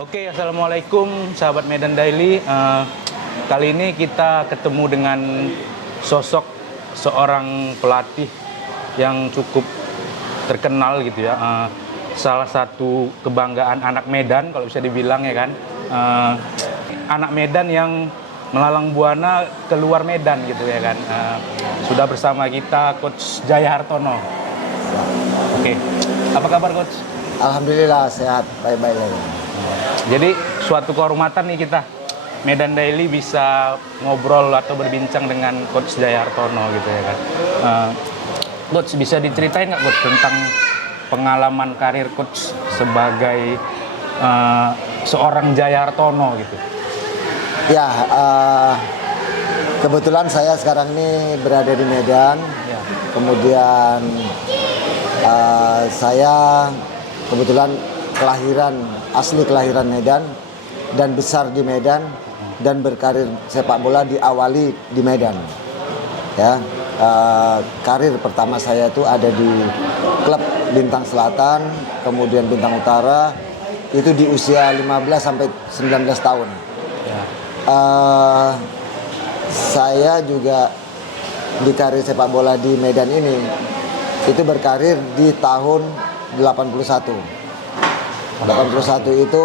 Oke, assalamualaikum sahabat Medan Daily. Kali ini kita ketemu dengan sosok seorang pelatih yang cukup terkenal gitu ya. Salah satu kebanggaan anak Medan kalau bisa dibilang ya kan. Anak Medan yang melalang buana keluar Medan gitu ya kan. Sudah bersama kita Coach Jaya Hartono. Oke, apa kabar Coach? Alhamdulillah sehat, baik-baik lagi. Jadi suatu kehormatan nih kita Medan Daily bisa ngobrol atau berbincang dengan Coach Jaya Hartono gitu ya kan. Coach, bisa diceritain nggak Coach tentang pengalaman karir Coach sebagai seorang Jaya Hartono gitu? Ya, kebetulan saya sekarang ini berada di Medan. Ya. Kemudian saya kebetulan asli kelahiran Medan dan besar di Medan dan berkarir sepak bola diawali di Medan. Ya, karir pertama saya itu ada di klub Bintang Selatan, kemudian Bintang Utara, itu di usia 15 sampai 19 tahun. Ya. Saya juga di karir sepak bola di Medan ini itu berkarir di tahun 81 itu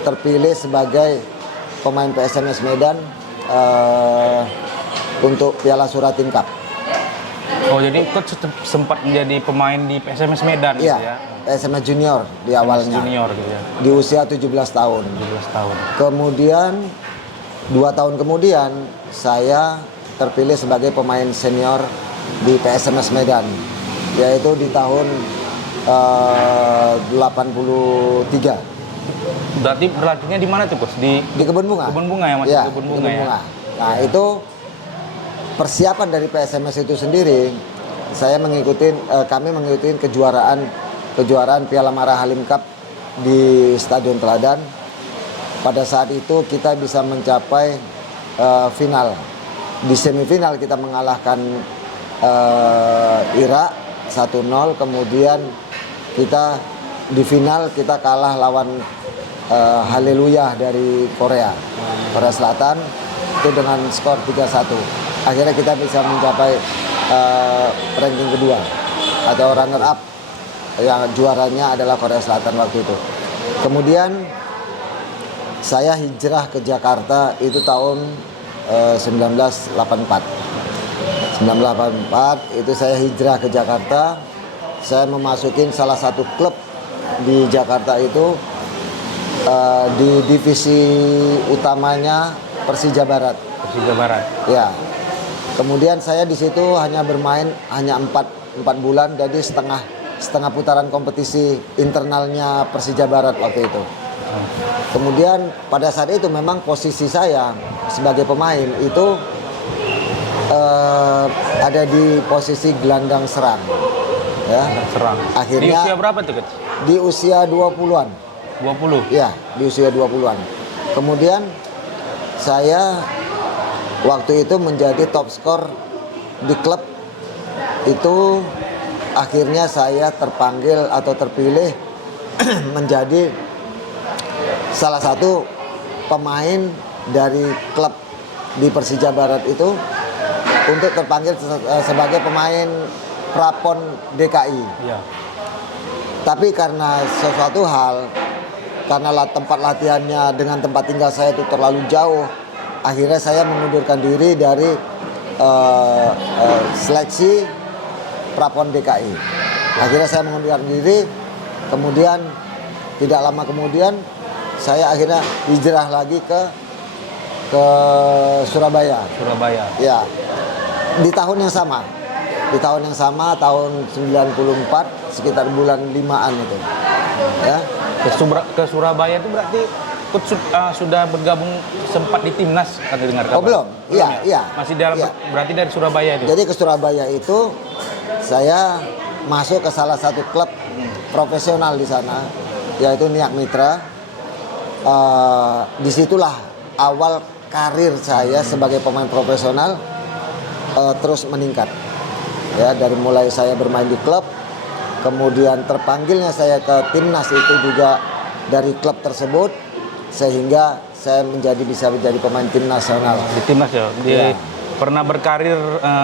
terpilih sebagai pemain PSMS Medan untuk Piala Suratin Cup. Oh, jadi Coach sempat menjadi pemain di PSMS Medan gitu ya? PSMS Junior di awalnya. Junior gitu ya. Di usia 17 tahun. 17 tahun. Kemudian 2 tahun kemudian saya terpilih sebagai pemain senior di PSMS Medan, yaitu di tahun 83. Berarti berlatihnya di mana tuh Coach? Di Kebun Bunga. Kebun Bunga ya, masih Ya, Kebun Bunga ya. Nah, itu persiapan dari PSMS itu sendiri. Kami mengikuti kejuaraan Piala Mara Halim Cup di Stadion Teladan. Pada saat itu kita bisa mencapai final. Di semifinal kita mengalahkan Irak 1-0, kemudian kita di final kita kalah lawan Haleluya dari Korea Selatan itu dengan skor 3-1. Akhirnya kita bisa mencapai ranking kedua atau runner up, yang juaranya adalah Korea Selatan waktu itu. Kemudian saya hijrah ke Jakarta itu tahun 1984 itu saya hijrah ke Jakarta. Saya memasukin salah satu klub di Jakarta itu di divisi utamanya Persija Barat. Persija Barat. Ya. Kemudian saya di situ hanya bermain 4 bulan, jadi setengah putaran kompetisi internalnya Persija Barat waktu itu. Kemudian pada saat itu memang posisi saya sebagai pemain itu ada di posisi gelandang serang. Ya. Serang. Akhirnya di usia berapa tuh Coach? Di usia 20-an. 20? Ya, di usia 20-an. Kemudian saya waktu itu menjadi top skor di klub itu. Akhirnya saya terpanggil atau terpilih menjadi salah satu pemain dari klub di Persija Barat itu untuk terpanggil sebagai pemain prapon DKI. Ya. Tapi karena sesuatu hal, karena tempat latihannya dengan tempat tinggal saya itu terlalu jauh, akhirnya saya mengundurkan diri dari seleksi prapon DKI. Akhirnya saya mengundurkan diri, kemudian tidak lama kemudian saya akhirnya hijrah lagi ke Surabaya. Ya, di tahun yang sama. Tahun 94, sekitar bulan 5-an itu. Ya. Ke Surabaya itu berarti Coach sudah bergabung sempat di timnas kan dengar kabar? Oh belum? Iya. Masih dalam berarti dari Surabaya itu. Jadi ke Surabaya itu saya masuk ke salah satu klub profesional di sana, yaitu Niak Mitra. Disitulah awal karir saya sebagai pemain profesional terus meningkat. Ya, dari mulai saya bermain di klub, kemudian terpanggilnya saya ke timnas itu juga dari klub tersebut sehingga saya bisa menjadi pemain tim nasional. Di timnas ya. Iya. Pernah berkarir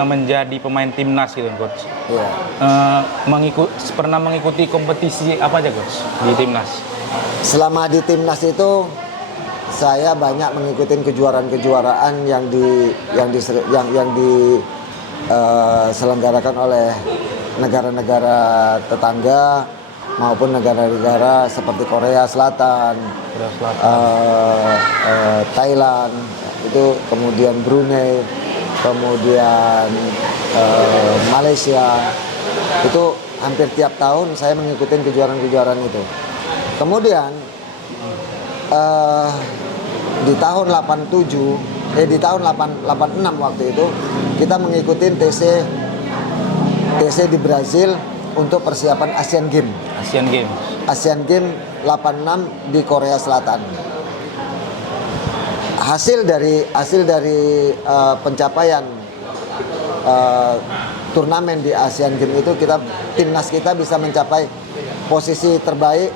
menjadi pemain timnas gitu coach. Iya. Pernah mengikuti kompetisi apa aja coach di timnas? Selama di timnas itu saya banyak mengikuti kejuaraan-kejuaraan yang diselenggarakan oleh negara-negara tetangga maupun negara-negara seperti Korea Selatan, Thailand, itu kemudian Brunei, kemudian Malaysia. Itu hampir tiap tahun saya mengikuti kejuaraan-kejuaraan itu. Kemudian di tahun 86 waktu itu kita mengikuti TC di Brazil untuk persiapan Asian Games. Asian Games 86 di Korea Selatan. Hasil dari pencapaian turnamen di Asian Games itu timnas kita bisa mencapai posisi terbaik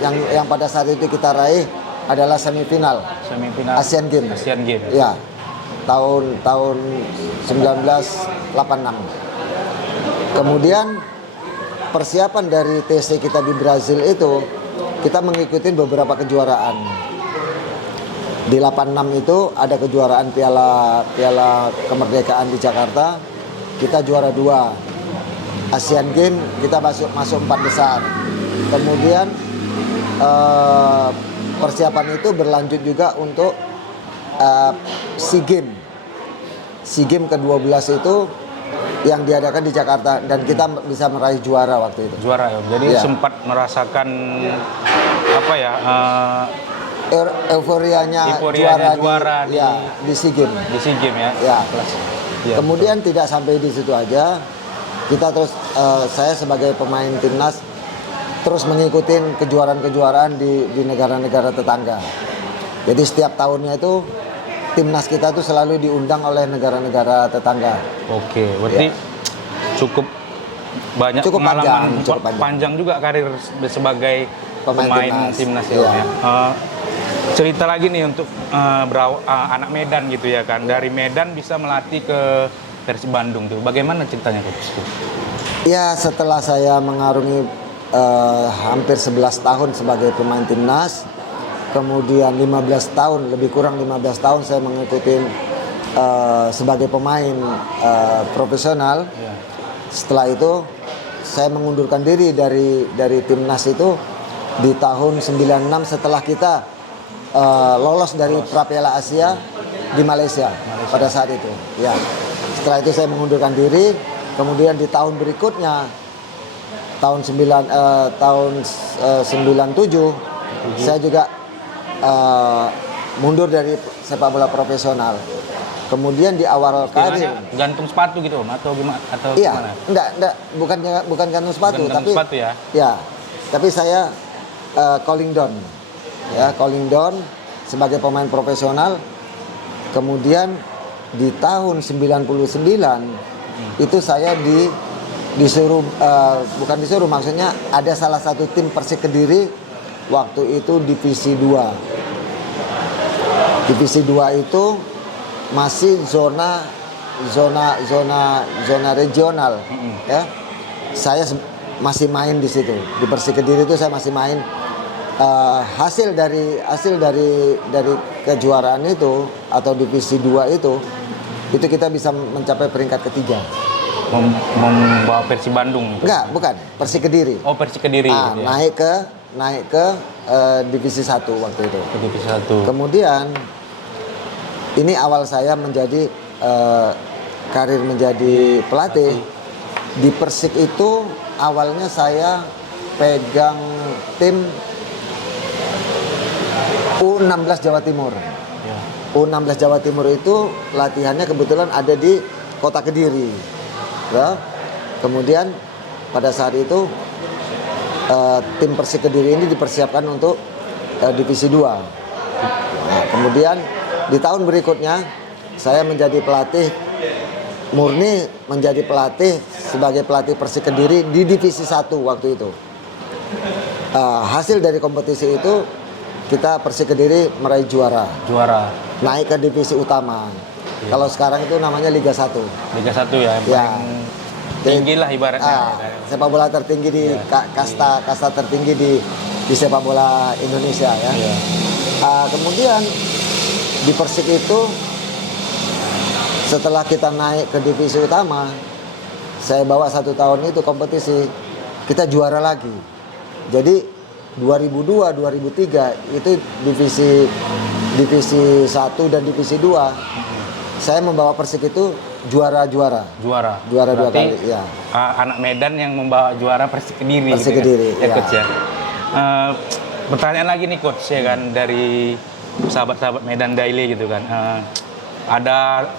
yang pada saat itu kita raih adalah semifinal Asian Games. Ya, tahun 1986. Kemudian persiapan dari TC kita di Brazil itu kita mengikuti beberapa kejuaraan. Di 86 itu ada kejuaraan Piala Kemerdekaan di Jakarta, kita juara 2. Asian Games kita masuk 4 besar. Kemudian persiapan itu berlanjut juga untuk SEA Games. SEA Games ke-12 itu yang diadakan di Jakarta dan kita bisa meraih juara waktu itu. Juara ya. Jadi sempat merasakan apa ya? Euforianya juara di SEA Games. Di SEA Games ya. Ya. Kemudian tidak sampai di situ aja. Kita terus saya sebagai pemain timnas terus mengikuti kejuaraan-kejuaraan di negara-negara tetangga. Jadi setiap tahunnya itu timnas kita tuh selalu diundang oleh negara-negara tetangga. Oke, berarti cukup banyak pengalaman, panjang juga karir sebagai pemain timnas ya. Cerita lagi nih untuk anak Medan gitu ya kan. Dari Medan bisa melatih ke Persib Bandung tuh. Bagaimana ceritanya coach? Ya, setelah saya mengarungi hampir 11 tahun sebagai pemain timnas, kemudian 15 tahun, lebih kurang 15 tahun saya mengikuti sebagai pemain profesional. Setelah itu saya mengundurkan diri dari timnas itu di tahun 96 setelah kita lolos dari Pra-Piala Asia di Malaysia pada saat itu. Ya. Setelah itu saya mengundurkan diri, kemudian di tahun berikutnya tahun 97 saya juga mundur dari sepak bola profesional. Kemudian di awal karir gantung sepatu gitu atau gimana? Iya, enggak, bukan gantung sepatu, tapi sepatu ya. Ya, tapi saya calling down. Ya, calling down sebagai pemain profesional. Kemudian di tahun 99 itu saya disuruh maksudnya ada salah satu tim Persik Kediri waktu itu divisi 2. Divisi 2 itu masih zona regional ya. Saya masih main di situ. Di Persik Kediri itu saya masih main. Hasil dari kejuaraan itu atau divisi 2 itu kita bisa mencapai peringkat ketiga. Membawa Persib Bandung. Enggak, bukan. Persik Kediri. Oh, Persik Kediri. Ya. Naik ke divisi 1 waktu itu. Divisi 1. Kemudian ini awal saya menjadi karir menjadi pelatih. Di Persik itu awalnya saya pegang tim U16 Jawa Timur. Ya. U16 Jawa Timur itu latihannya kebetulan ada di Kota Kediri. Ya. Kemudian pada saat itu tim Persik Kediri ini dipersiapkan untuk divisi 2. Nah, kemudian di tahun berikutnya saya menjadi pelatih murni, menjadi pelatih sebagai pelatih Persik Kediri di divisi 1 waktu itu. Hasil dari kompetisi itu kita Persik Kediri meraih juara, naik ke divisi utama. Kalau sekarang itu namanya Liga 1. Liga 1 ya, yang Ya. paling tinggi lah ibaratnya. Sepak bola tertinggi di kasta tertinggi di sepak bola Indonesia ya. Iya. Kemudian di Persik itu setelah kita naik ke divisi utama, saya bawa 1 tahun itu kompetisi, kita juara lagi. Jadi 2002, 2003 itu divisi 1 dan divisi 2. Saya membawa Persik itu juara 2 kali ya. Anak Medan yang membawa juara Persik Kediri. Persik gitu Kediri, ya, ya. Coach ya. Pertanyaan lagi nih Coach ya kan, dari sahabat-sahabat Medan Daily gitu kan. Ada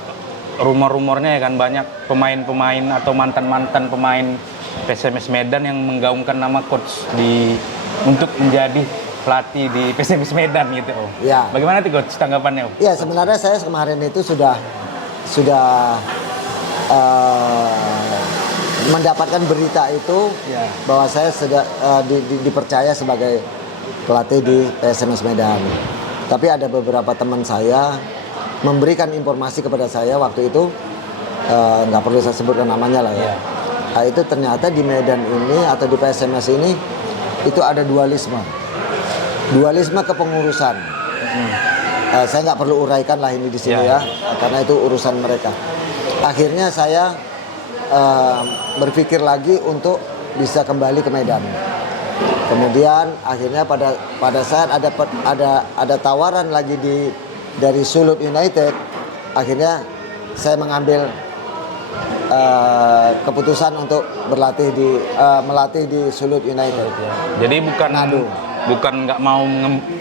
rumor-rumornya ya kan, banyak pemain-pemain atau mantan-mantan pemain PSMS Medan yang menggaungkan nama Coach untuk menjadi pelatih di PSMS Medan gitu. Ya. Bagaimana tuh Coach tanggapannya? Ya, sebenarnya saya kemarin itu sudah mendapatkan berita itu Ya. bahwa saya sudah dipercaya sebagai pelatih di PSMS Medan. Tapi ada beberapa teman saya memberikan informasi kepada saya waktu itu, nggak perlu saya sebutkan namanya lah ya. Ya. Itu ternyata di Medan ini atau di PSMS ini itu ada dualisme kepengurusan. Saya nggak perlu uraikan lah ini di sini ya, karena itu urusan mereka. Akhirnya saya berpikir lagi untuk bisa kembali ke Medan. Kemudian akhirnya pada saat ada tawaran lagi dari Sulut United, akhirnya saya mengambil keputusan untuk melatih di Sulut United. Jadi bukan nggak mau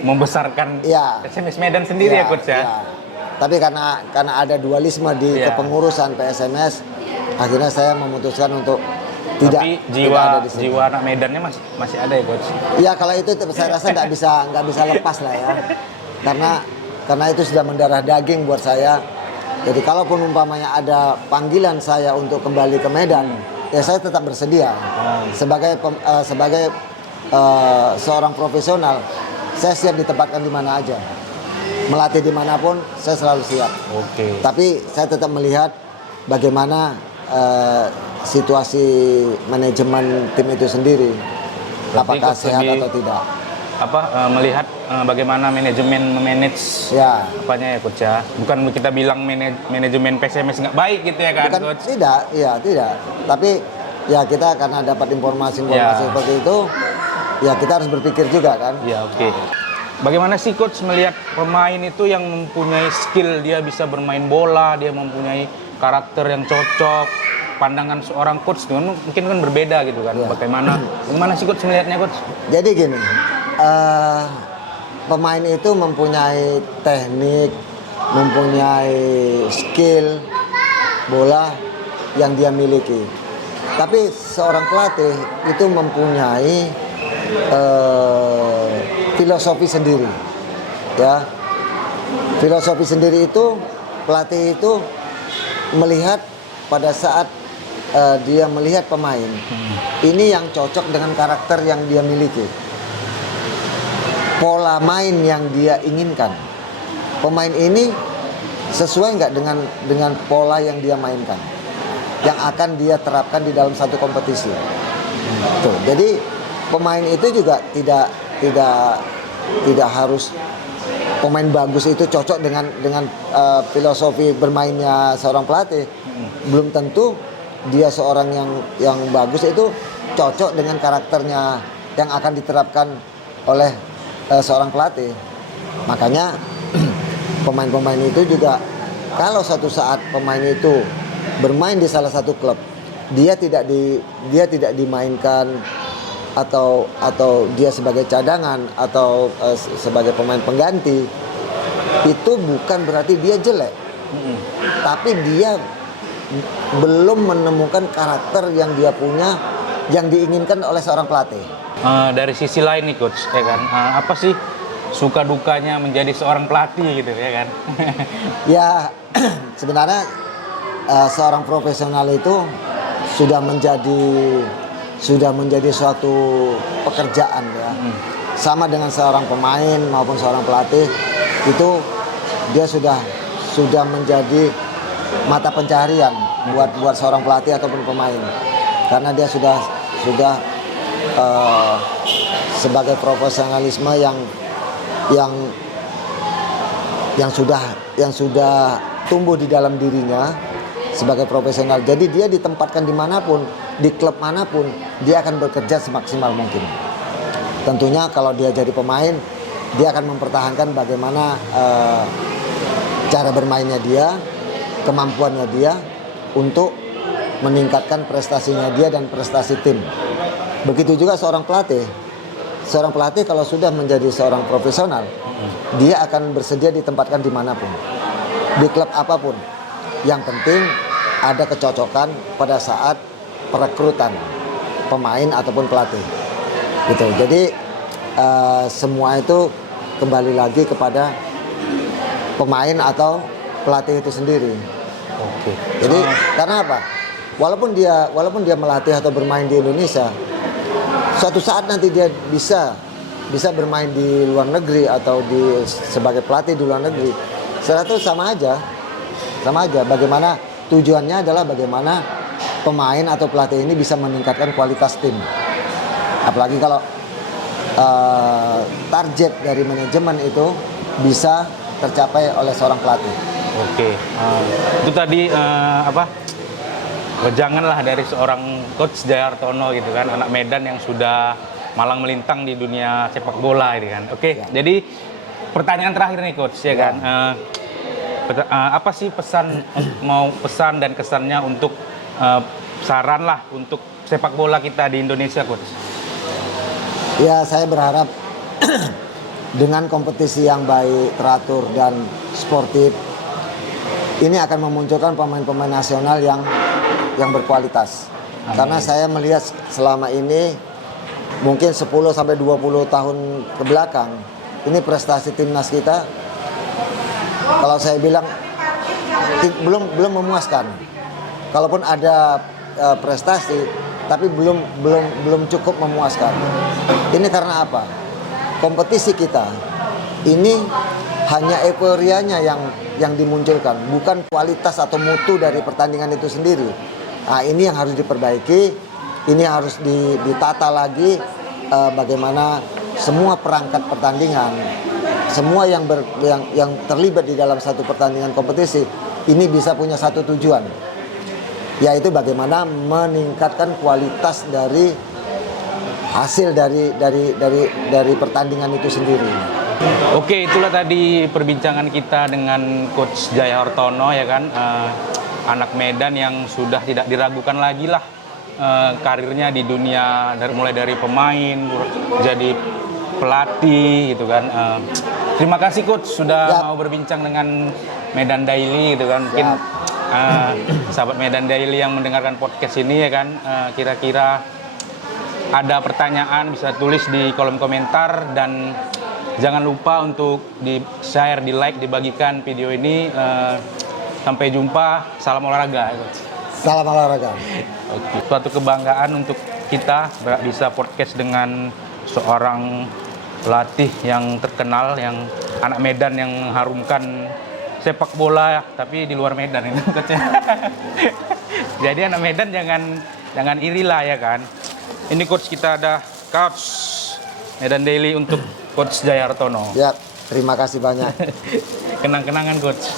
membesarkan PSMS Medan sendiri ya Coach ya. Tapi karena ada dualisme di kepengurusan PSMS, akhirnya saya memutuskan untuk tidak ada di sini. Jiwa anak Medannya masih ada ya Coach. Iya, kalau itu saya rasa nggak bisa lepas lah ya. Karena itu sudah mendarah daging buat saya. Jadi kalaupun umpamanya ada panggilan saya untuk kembali ke Medan, ya saya tetap bersedia. Sebagai seorang profesional, saya siap ditempatkan di mana aja. Melatih dimanapun, saya selalu siap. Oke. Tapi saya tetap melihat bagaimana situasi manajemen tim itu sendiri. Berarti Apakah Coach sehat lebih atau tidak. Melihat bagaimana manajemen memanage apanya ya Coach ya. Bukan kita bilang manajemen PSMS nggak baik gitu ya kan Coach. Tidak. Tapi ya kita karena dapat informasi seperti itu, ya kita harus berpikir juga kan. Ya, oke. Bagaimana sih Coach melihat pemain itu yang mempunyai skill, dia bisa bermain bola, dia mempunyai karakter yang cocok, pandangan seorang coach dengan mungkin kan berbeda gitu kan. Bagaimana sih Coach melihatnya Coach? Jadi gini, pemain itu mempunyai teknik, mempunyai skill bola yang dia miliki. Tapi seorang pelatih itu mempunyai filosofi sendiri, ya. Filosofi sendiri itu pelatih itu melihat pada saat dia melihat pemain ini yang cocok dengan karakter yang dia miliki, pola main yang dia inginkan. Pemain ini sesuai nggak dengan pola yang dia mainkan, yang akan dia terapkan di dalam satu kompetisi. Tuh, jadi pemain itu juga tidak harus pemain bagus itu cocok dengan filosofi bermainnya seorang pelatih. Belum tentu dia seorang yang bagus itu cocok dengan karakternya yang akan diterapkan oleh seorang pelatih. Makanya pemain-pemain itu juga kalau suatu saat pemain itu bermain di salah satu klub, dia tidak dimainkan atau dia sebagai cadangan atau sebagai pemain pengganti, itu bukan berarti dia jelek. Tapi dia belum menemukan karakter yang dia punya yang diinginkan oleh seorang pelatih. Dari sisi lain nih Coach, ya kan, apa sih suka dukanya menjadi seorang pelatih gitu ya kan? Ya sebenarnya seorang profesional itu sudah menjadi sudah menjadi suatu pekerjaan ya. Sama dengan seorang pemain maupun seorang pelatih, itu dia sudah menjadi mata pencaharian buat seorang pelatih ataupun pemain. Karena dia sudah sebagai profesionalisme yang sudah tumbuh di dalam dirinya sebagai profesional. Jadi dia ditempatkan dimanapun, di klub manapun, dia akan bekerja semaksimal mungkin. Tentunya kalau dia jadi pemain, dia akan mempertahankan bagaimana cara bermainnya dia, kemampuannya dia untuk meningkatkan prestasinya dia dan prestasi tim. Begitu juga seorang pelatih. Seorang pelatih kalau sudah menjadi seorang profesional, dia akan bersedia ditempatkan dimanapun, di klub apapun. Yang penting ada kecocokan pada saat perekrutan pemain ataupun pelatih. Gitu. Jadi semua itu kembali lagi kepada pemain atau pelatih itu sendiri. Oke. Jadi karena apa? Walaupun dia melatih atau bermain di Indonesia, suatu saat nanti dia bisa bermain di luar negeri atau sebagai pelatih di luar negeri. Secara itu sama aja. Bagaimana tujuannya adalah bagaimana pemain atau pelatih ini bisa meningkatkan kualitas tim. Apalagi kalau target dari manajemen itu bisa tercapai oleh seorang pelatih. Oke. Itu tadi wejanganlah dari seorang Coach Jayahartono gitu kan, anak Medan yang sudah malang melintang di dunia sepak bola gitu kan. Oke, Ya. Jadi pertanyaan terakhir nih Coach ya kan. Apa sih pesan dan kesannya untuk saran lah untuk sepak bola kita di Indonesia, Coach? Ya, saya berharap dengan kompetisi yang baik, teratur dan sportif, ini akan memunculkan pemain-pemain nasional yang berkualitas. Amin. Karena saya melihat selama ini mungkin 10 sampai 20 tahun ke belakang, ini prestasi timnas kita kalau saya bilang belum memuaskan. Kalaupun ada prestasi, tapi belum cukup memuaskan. Ini karena apa? Kompetisi kita ini hanya euforianya yang dimunculkan, bukan kualitas atau mutu dari pertandingan itu sendiri. Nah, ini yang harus diperbaiki, ini harus ditata lagi bagaimana semua perangkat pertandingan, semua yang terlibat di dalam satu pertandingan kompetisi ini bisa punya satu tujuan, yaitu bagaimana meningkatkan kualitas dari hasil dari pertandingan itu sendiri. Oke, itulah tadi perbincangan kita dengan Coach Jayahartono ya kan, anak Medan yang sudah tidak diragukan lagi lah karirnya di dunia, mulai dari pemain jadi pelatih gitu kan. Terima kasih Coach sudah mau berbincang dengan Medan Daily gitu kan. Mungkin sahabat Medan Daily yang mendengarkan podcast ini ya kan, kira-kira ada pertanyaan bisa tulis di kolom komentar, dan jangan lupa untuk di-share, di-like, dibagikan video ini. Sampai jumpa, salam olahraga. Salam olahraga. Oke. Suatu kebanggaan untuk kita bisa podcast dengan seorang pelatih yang terkenal, yang anak Medan yang mengharumkan sepak bola, tapi di luar Medan ini. Jadi anak Medan jangan iri lah ya kan. Ini Coach, kita ada Coach Medan Daily untuk Coach Jayahartono. Ya, terima kasih banyak. Kenang-kenangan Coach.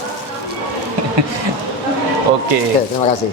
Oke. Oke, terima kasih.